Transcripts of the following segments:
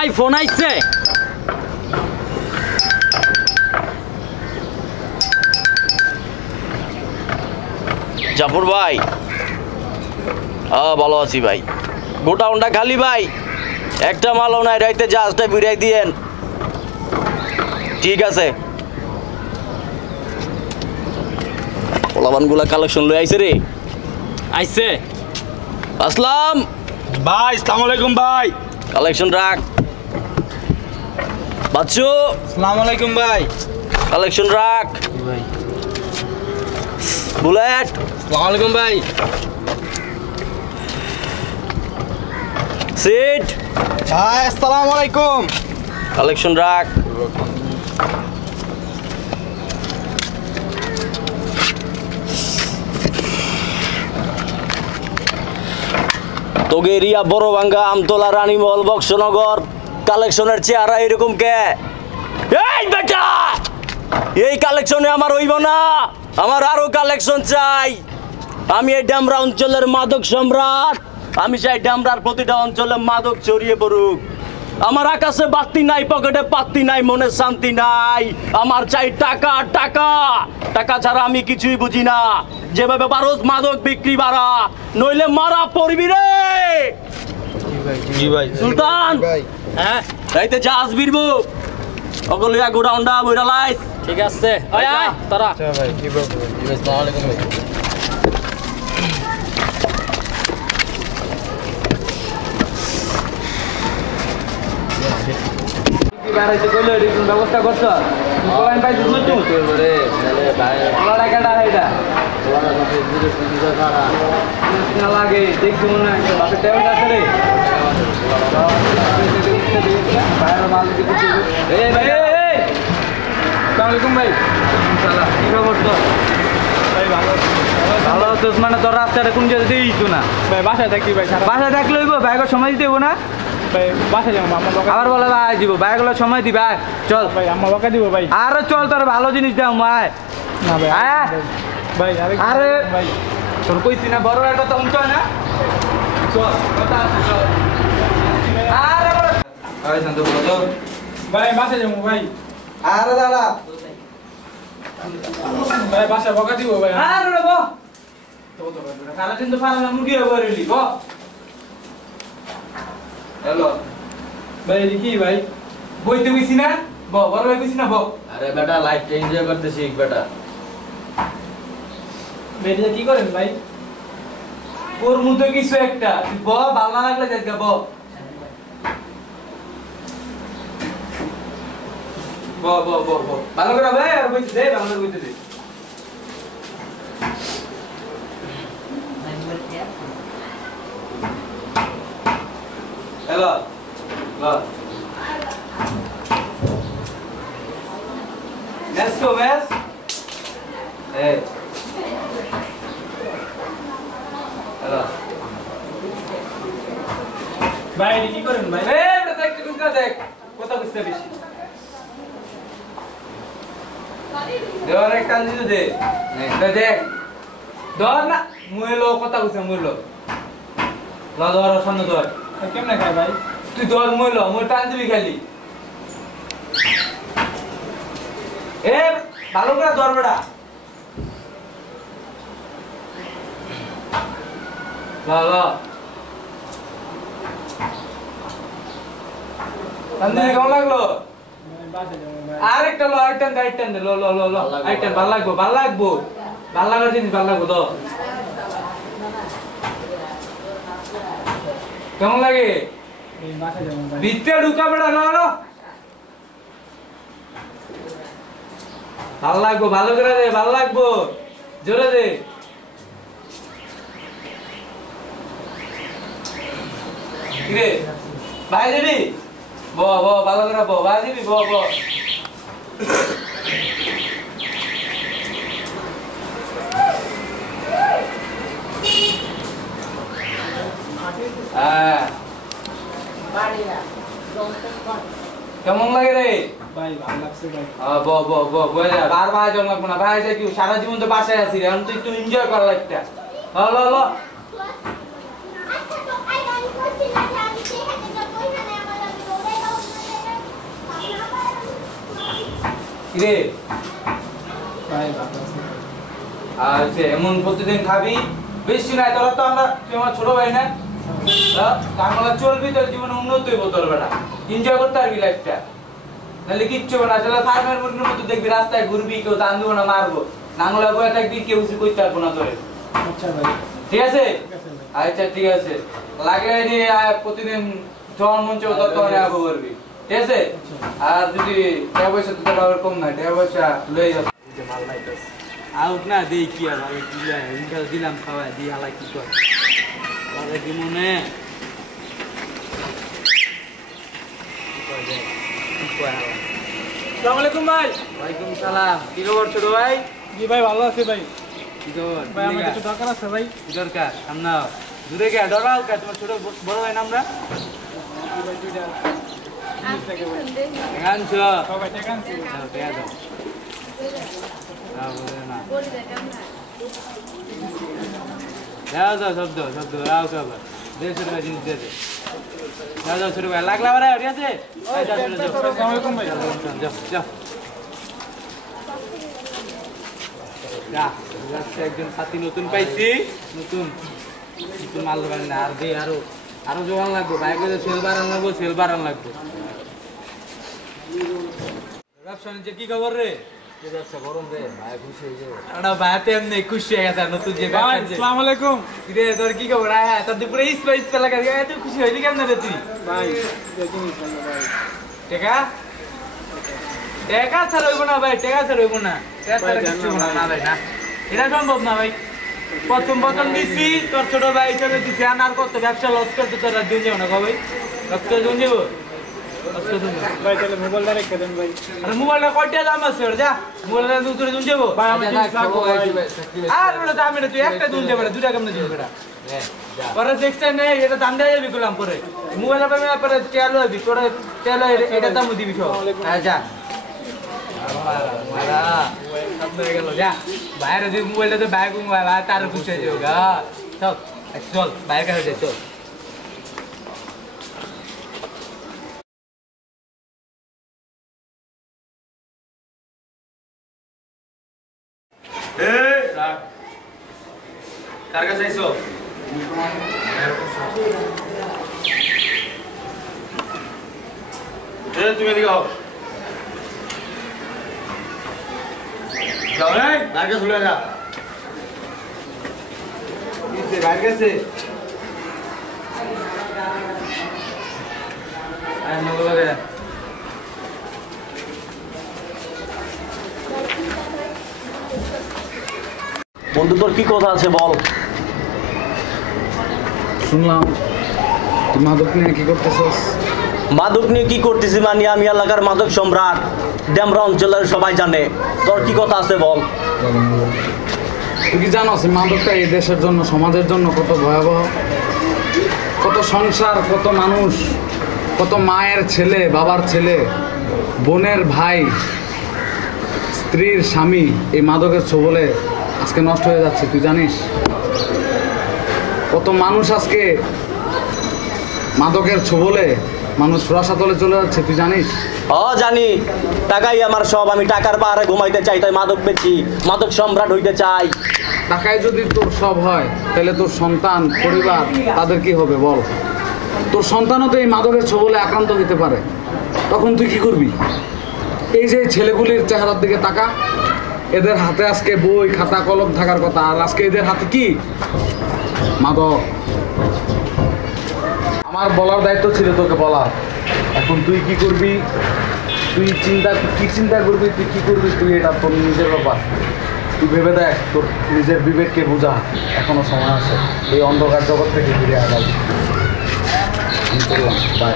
ভাই ফোন আইছে। জাফর ভাই, ভালো আছি ভাই। গোটাউনটা খালি ভাই, একটা মালও নাই, রাইতে জাহাজটা বিড়াই দিয়েন। ঠিক আছে। পোলাবানগুলা কালেকশন লই আইছে রে। আইছে। আসসালাম ভাই, আসসালামু আলাইকুম ভাই। কালেকশন রাখ। বাচ্চু, আসসালামু আলাইকুম ভাই। কালেকশন রাখ। ভাই বুলেট, আসসালামু আলাইকুম ভাই। সিট, ভাই আসসালামু আলাইকুম। কালেকশন রাখ। তোগে এরিয়া বড়ভাঙ্গা, আমতলা, রানীমহল, বক্সনগর, কালেকশনের চেহারা এরকম কে? এই বেটা, এই কালেকশনে আমার হইব না, আমার আরো কালেকশন চাই। আমি এই ডামরা অঞ্চলের মাদক সম্রাট। আমি চাই ডামরার প্রতিটা অঞ্চলে মাদক ছড়িয়ে পড়ুক। আমার আকাশে বাতি নাই, পকেটে পাত্তি নাই, মনে শান্তি নাই। আমার চাই টাকা, টাকা। টাকা ছাড়া আমি কিছুই বুঝি না। যেভাবে পারোস মাদক বিক্রি বাড়া, নইলে মারা পড়বি রে। জি ভাই। সুলতান, হ্যাঁ রাইতে জাহাজ বিরবো, অগলিয়া গোডাউনটা বইরা লাইস। ঠিক আছে, আয় আয় তারা। আচ্ছা ভাই, জি ভাই। আসসালামু আলাইকুম ভাই। ব্যবস্থা করছ লাগে দেখছি মনে হয় বাসের ট্যাবেট আছে রে। আসসালামাইকুম ভাই। কি খবর তোর? ভালো আছিস মানে? তোর রাস্তাটা কোন জায়গায় দিইতো না ভাই বাসায় থাকি ভাই। বাসায় থাকলে হইব, ব্যাগের সময় দিতে হইব না? ভাই বাসায় যাবো, আম্মা বকা। আবার বলে ভাই দিব, ব্যাগগুলো সময় দিবা। চল ভাই, আম্মা বকা দিব ভাই। আরে চল, তোর ভালো জিনিস দাও মায়। না ভাই। আয়। ভাই আরে ভাই, তোর কইছি না বড় একটা তো উঞ্চ না। চল কথা আছে, চল। আরে বড় আরে শান্ত বলো তো। ভাই বাসায় যাবো ভাই। আরে দাদা ভাই বাসায় বকা দিব ভাই। আরে রে বো তো খালা কিন্তু ফালা মুগি বরিলি বো। হ্যালো ভাই এটা কি ভাই? বইতে কইছি না, বো বড় ভাই কইছি না বো। আরে বেটা, লাইফটা এনজয় করতে শিখ বেটা। ভাই এটা কি করেন ভাই? ওর মধ্যে কিছু একটা বো, ভালো না লাগলে যাইগা বো। বো বো বো বো ভালো করে ভাই, আর বইতে দে, ভালো করে বইতে দে। হ্যালো লা Let's go, Wes. Hey. Hello. ভাই এটা কি করেন ভাই? Hey, দেখ তুই দেখ কথা বুঝতে বেশি। দেওয়ার একটা দিতে দে। দেখ ধর না, মুইলো কথা বুঝতে মুইলো। লা ধর সামনে ধর। কেমনে খায় ভাই? তুই ধর মুইলো, মুই টান দিবি খালি। এ ভালো করে ধর বেটা। লা লা টান কেমন লাগলো? বাসায় যাবো ভাই। আরেকটা লো, আরেকটা দে, লো লো লো লো আরেকটা ভালো লাগবো, ভালো লাগবো, ভালো লাগার জিনিস ভালো লাগবো তো। কেমন লাগে? এই বাসায় যাবো ভাই। ভিতরে ঢুকা বেড়া, লো লো ভালো লাগবো, ভালো করে দে, ভালো লাগবো, জোরে দে। কিরে ভাই দিবি? ব ব ভালো করে ব, ভাই দিবি ব ব। হ্যাঁ কেমন লাগে রে? ভাই ভালো লাগছে ভাই। ব ব ব বয়ে যা, বারবার জল লাগবো না ভাই। যে কি সারা জীবন তো বাসায় আছি রে, এখন তো একটু এনজয় করা লাগতে। ল ল রে ভাই ভালো আছি ভাই। আচ্ছা এমন প্রতিদিন খাবি বেশি নাই তোরা তো আমরা তুই আমার ছোট ভাই না তাহলে চলবি তোর জীবনে উন্নত হইব তোর বেটা এনজয় করতে পারবি লাইফটা নাহলে কিচ্ছু হবে না আসলে ফার্মের মুরগির মতো দেখবি রাস্তায় ঘুরবি কেউ টান দেবো না মারবো নাঙ্গলা বয়ে থাকবি কেউ কিছু করতে পারবো না তোরে আচ্ছা ভাই ঠিক আছে ঠিক আছে ভাই। আচ্ছা ঠিক আছে লাগে নিয়ে প্রতিদিন যখন মন চাও তখন আবো করবি ঠিক আছে আর যদি টাকা পয়সা তো টাকা কম না টাকা পয়সা লয়ে যাবে ভালো লাগতেছে আউট না দেই কি আর আগে দিলাম খাওয়া দিয়ে হালাই কি কর লাগে কি মনে আসসালামু আলাইকুম ভাই। ওয়ালাইকুম সালাম কি খবর ছোট ভাই জি ভাই ভালো আছি ভাই। কি খবর ভাই আমার কিছু দরকার আছে ভাই। কি দরকার সামনে দূরে গে ডরাল কা তোমার ছোট বড় ভাই না আমরা জি ভাই দুইটা জিনিস লাগে ভাই। আনছো সবাই টাকা আনছি। দাও টাকা দাও দাও বলে না দাও দাও শব্দ রাও কাবার 150 টাকা জিনিস দে দে দাও দাও ছোট ভাই লাগলা বারে ঠিক আছে এই যাও চলে যাও আসসালামু আলাইকুম ভাই। যাও যাও যা রাস্তায় একজন সাথী নতুন পাইছি নতুন নতুন মাল দোকান না আর দে আরো জোয়ান লাগবে বাইকে সেল বাড়ান লাগবে ব্যবসা নিচে কি খবর রে ব্যবসা গরম রে ভাই খুশি হয়ে যাবে আরে ভাই তো এমনি খুশি হয়ে গেছে নতুন যে ভাই ব্যবসা আসসালামু আলাইকুম। রে তোর কি খবর আয় তোর দুপুরে ইস্পা লাগা এত খুশি হইলি কেমন রে তুই ভাই দুইটা জিনিস লাগে ভাই। টাকা টাকা ছাড়া হইব না ভাই টাকা ছাড়া হইব না টাকা ছাড়া কিছু হইব না ভাই না এটা সম্ভব না ভাই প্রথম দিছি তোর ছোট ভাই হিসেবে দিছি আর কত ব্যবসা লস করতে তোর দিন যাবো না ভাই লস করে দিন যাবো ভাই তাহলে মোবাইলটা রেখে দেন ভাই। আরে মোবাইলটা কয়টা দাম আছে ওর যা মোবাইলটা তুই তোরে দিন যাবো ভাই আমার জিনিস লাগবে ভাই। আর ওটা দাম এটা তুই একটা দিন যাবে না দুটা কেমন দিবি বেটা পরে নেক্সট টাইম নেই এটা দাম দেয়া যাবি করলাম পরে মোবাইলটা পাবি না পরে তেল হবি তোরে তেল এটা দাম দিবি সব যা বাইরে যে মোবাইলটা ব্যাগ তার খুশি হয়ে যাবে চল চল বাইরে কাছে যাই চল কার কাছে আইছো তুমি এদিকে আও যাও নাই বাইরে চলে যা কিসে বাইরে গেছে আয় নগরে বন্ধু তোর কি কথা আছে বল। শুনলাম তুই মাদক নিয়ে কি করতেছস? মাদক নিয়ে কি করতেছি মানে আমি এলাকার মাদক সম্রাট, ডেমরা অঞ্চলের সবাই জানে। তোর কি কথা আছে বল। তুই কি জানোস এই মাদকটা এই দেশের জন্য সমাজের জন্য কত ভয়াবহ, কত সংসার, কত মানুষ, কত মায়ের ছেলে, বাবার ছেলে, বোনের ভাই, স্ত্রীর স্বামী এই মাদকের ছোবলে আজকে নষ্ট হয়ে যাচ্ছে। তুই জানিস কত মানুষ আজকে মাদকের ছোবলে মানুষ রসাতলে চলে যাচ্ছে, তুই জানিস? জানি, টাকাই আমার সব। আমি টাকার পাহাড়ে ঘুমাইতে চাই, তাই মাদক বেচি, মাদক সম্রাট হইতে চাই। টাকায় যদি তোর সব হয় তাহলে তোর সন্তান, পরিবার, তাদের কি হবে বল? তোর সন্তানও তো এই মাদকের ছোবলে আক্রান্ত হতে পারে, তখন তুই কি করবি? এই যে ছেলেগুলির চেহারার দিকে তাকা, এদের হাতে আজকে বই খাতা কলম থাকার কথা, আর আজকে এদের হাতে কি? মাদক। আমার বলার দায়িত্ব ছিল তোকে বলা, এখন তুই কি করবি, তুই চিন্তা করবি, তুই কি করবি, তুই এটা তোর নিজের ব্যাপার। তুই ভেবে দেখ, তোর নিজের বিবেককে বোঝা, এখনো সময় আছে এই অন্ধকার জগৎ থেকে ফিরে আগাবি। বাই।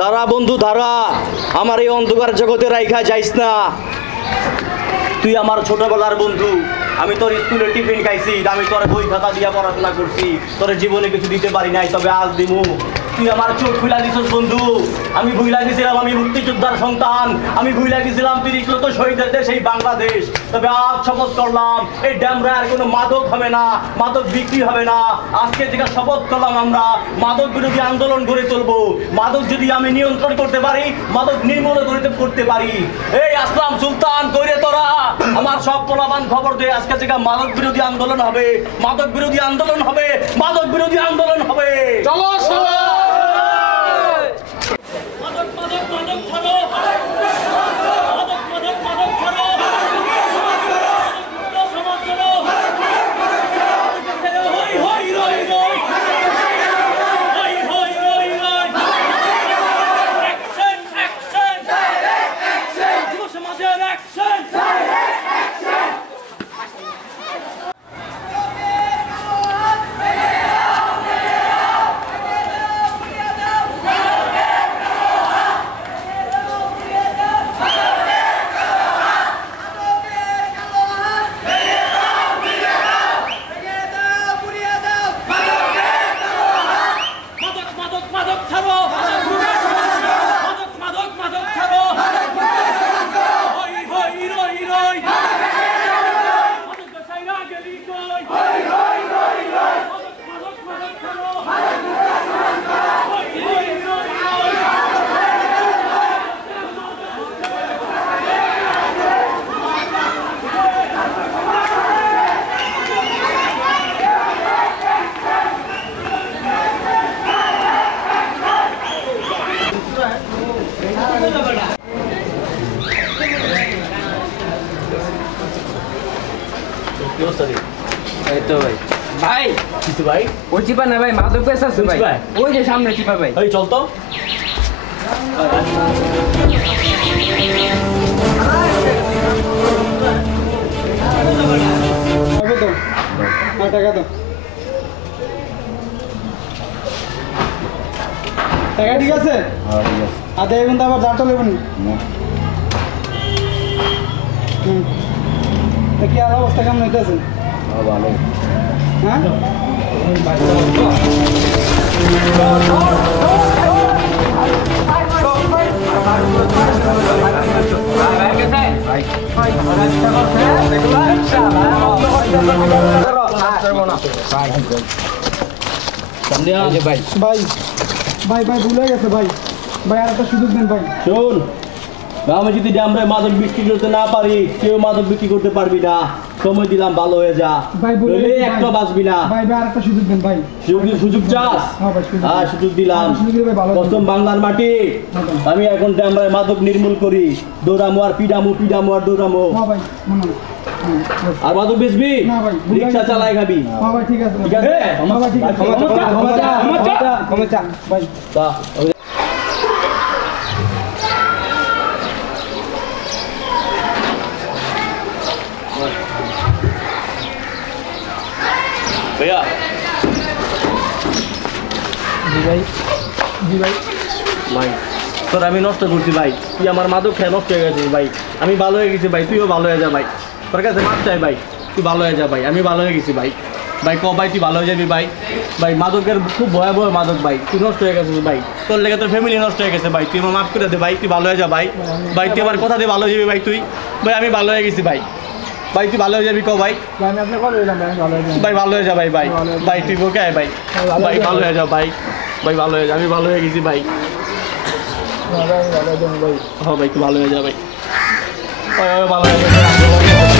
দাঁড়া বন্ধু দাঁড়া, আমার এই অন্ধকার জগতে রাইখা যাইস না। তুই আমার ছোটবেলার বন্ধু, আমি তোর স্কুলে টিফিন খাইছি, আমি তোর বই খাতা দিয়া পড়াশোনা করছি, তোর জীবনে কিছু দিতে পারি নাই, তবে আজ দিমু। তুই আমার চোখ খুলে দিছিস বন্ধু। আমি ভুলে গেছিলাম আমি মুক্তিযোদ্ধার সন্তান, আমি ভুলে গেছিলাম 30 লক্ষ শহীদের দেশ এই বাংলাদেশ। তবে আজ শপথ করলাম এই ড্যামরায় আর কোনো মাদক হবে না, মাদক বিক্রি হবে না। আজকে থেকে শপথ করলাম আমরা মাদক বিরোধী আন্দোলন গড়ে তুলবো। মাদক যদি আমি নিয়ন্ত্রণ করতে পারি, মাদক নির্মূল করতে পারি। এই আসলাম সুলতান কইরে তোরা আমার সব পোলাপান খবর দে, আজকে থেকে মাদক বিরোধী আন্দোলন হবে, মাদক বিরোধী আন্দোলন হবে, মাদক বিরোধী আন্দোলন হবে। চলো সবাই মাদক মাদক মাদক ছাড়ো, মাদক মাদক মাদক ছাড়ো, সমাজ ছাড়ো, হই হই রই রই, হই হই রই রই, অ্যাকশন অ্যাকশন, ডাইরেক্ট অ্যাকশন, যুব সমাজের অ্যাকশন, ডাইরেক্ট অ্যাকশন। মাদক মাদক মাদক ছাড়ো, মাদক মাদক মাদক ছাড়ো, হই হই রই রই, মাদক দশাইরা গেলি কই, হই হই রই রই, মাদক মাদক ছাড়ো, হই হই রই রই। এই তো ভাই ভাই কিছু ভাই ওই চিপা না ভাই মাদক পেয়েছে আছে ভাই চিপা? ওই যে সামনে চিপা ভাই এই চল তো। টাকা দাও, টাকা ঠিক আছে? আধা এখন তো আবার জারটা নেবেন। কি আর অবস্থা কেমন হইতেছে? হ্যাঁ ভাই ভাই ভাই ভুল হয়ে গেছে ভাই, ভাই আর একটা সুযোগ দেন ভাই। শোন, আমি যদি ড্যামরায় মাদক বিক্রি করতে না পারি, কেউ মাদক বিক্রি করতে পারবি না। সময় দিলাম, ভালো হয়ে যা, ভাই ভুল হয়ে নইলে গেছে একটা ভাই। বাঁচবি না। ভাই ভাই আর একটা সুযোগ দেন ভাই। সুযোগ চাস? হ্যাঁ ভাই, সুযোগ হ্যাঁ, দেন। সুযোগ দিলাম। সুযোগ দিলে ভাই ভালো হবে। কসম বাংলার মাটি, হ্যাঁ। আমি এখন ড্যামরায় মাদক নির্মূল করি। দৌড়ামো আর পিডামো, পিডামো আর দৌড়ামো। হ্যাঁ ভাই মনে হয়। আর মাদক বেচবি? না ভাই, ভুল হয়ে রিক্সা গেছে। চালাই খাবি। হ্যাঁ ভাই ঠিক আছে। ঠিক আছে? হ্যাঁ ভাই ঠিক আছে। ক্ষমা চা, ক্ষমা চা, ক্ষমা চা। ক্ষমা চা ভাই। তা, भैया জি ভাই, জি ভাই। ভাই তোর আমি নষ্ট করছি ভাই, তুই আমার মাদক খেয়ে নষ্ট হয়ে গেছিস ভাই। আমি ভালো হয়ে গেছি ভাই, তুইও ভালো হয়ে যা ভাই। তোর কাছে মাপ চাই ভাই, তুই ভালো হয়ে যা ভাই। আমি ভালো হয়ে গেছি ভাই। ভাই ক ভাই তুই ভালো হয়ে যাবি ভাই। ভাই মাদকের খুব ভয়াবহ মাদক ভাই, তুই নষ্ট হয়ে গেছিস ভাই। তোর লেগে তোর ফ্যামিলি নষ্ট হয়ে গেছে ভাই। তুই আমার মাফ করে দে ভাই, তুই ভালো হয়ে যা ভাই। ভাই তুই আমার কথা দিয়ে ভালো হয়ে যাবি ভাই। তুই ভাই আমি ভালো হয়ে গেছি ভাই। ভাই তুই ভালো হয়ে যাবি ক ভাই। ভাই আমি আপনাকে কল দিলাম ভাই, আমি ভালো হয়ে যাবো। ভাই ভালো হয়ে যা ভাই। ভাই ভাই তুই বোকে আয় ভাই। ভাই ভালো হয়ে যা ভাই। ভাই ভালো হয়ে যা, আমি ভালো হয়ে গেছি ভাই। ভাই ভালো হয়ে যাবো ভাই। হ্যাঁ ভাই তুই ভালো হয়ে যা ভাই। ভাই ভালো হয়ে যা।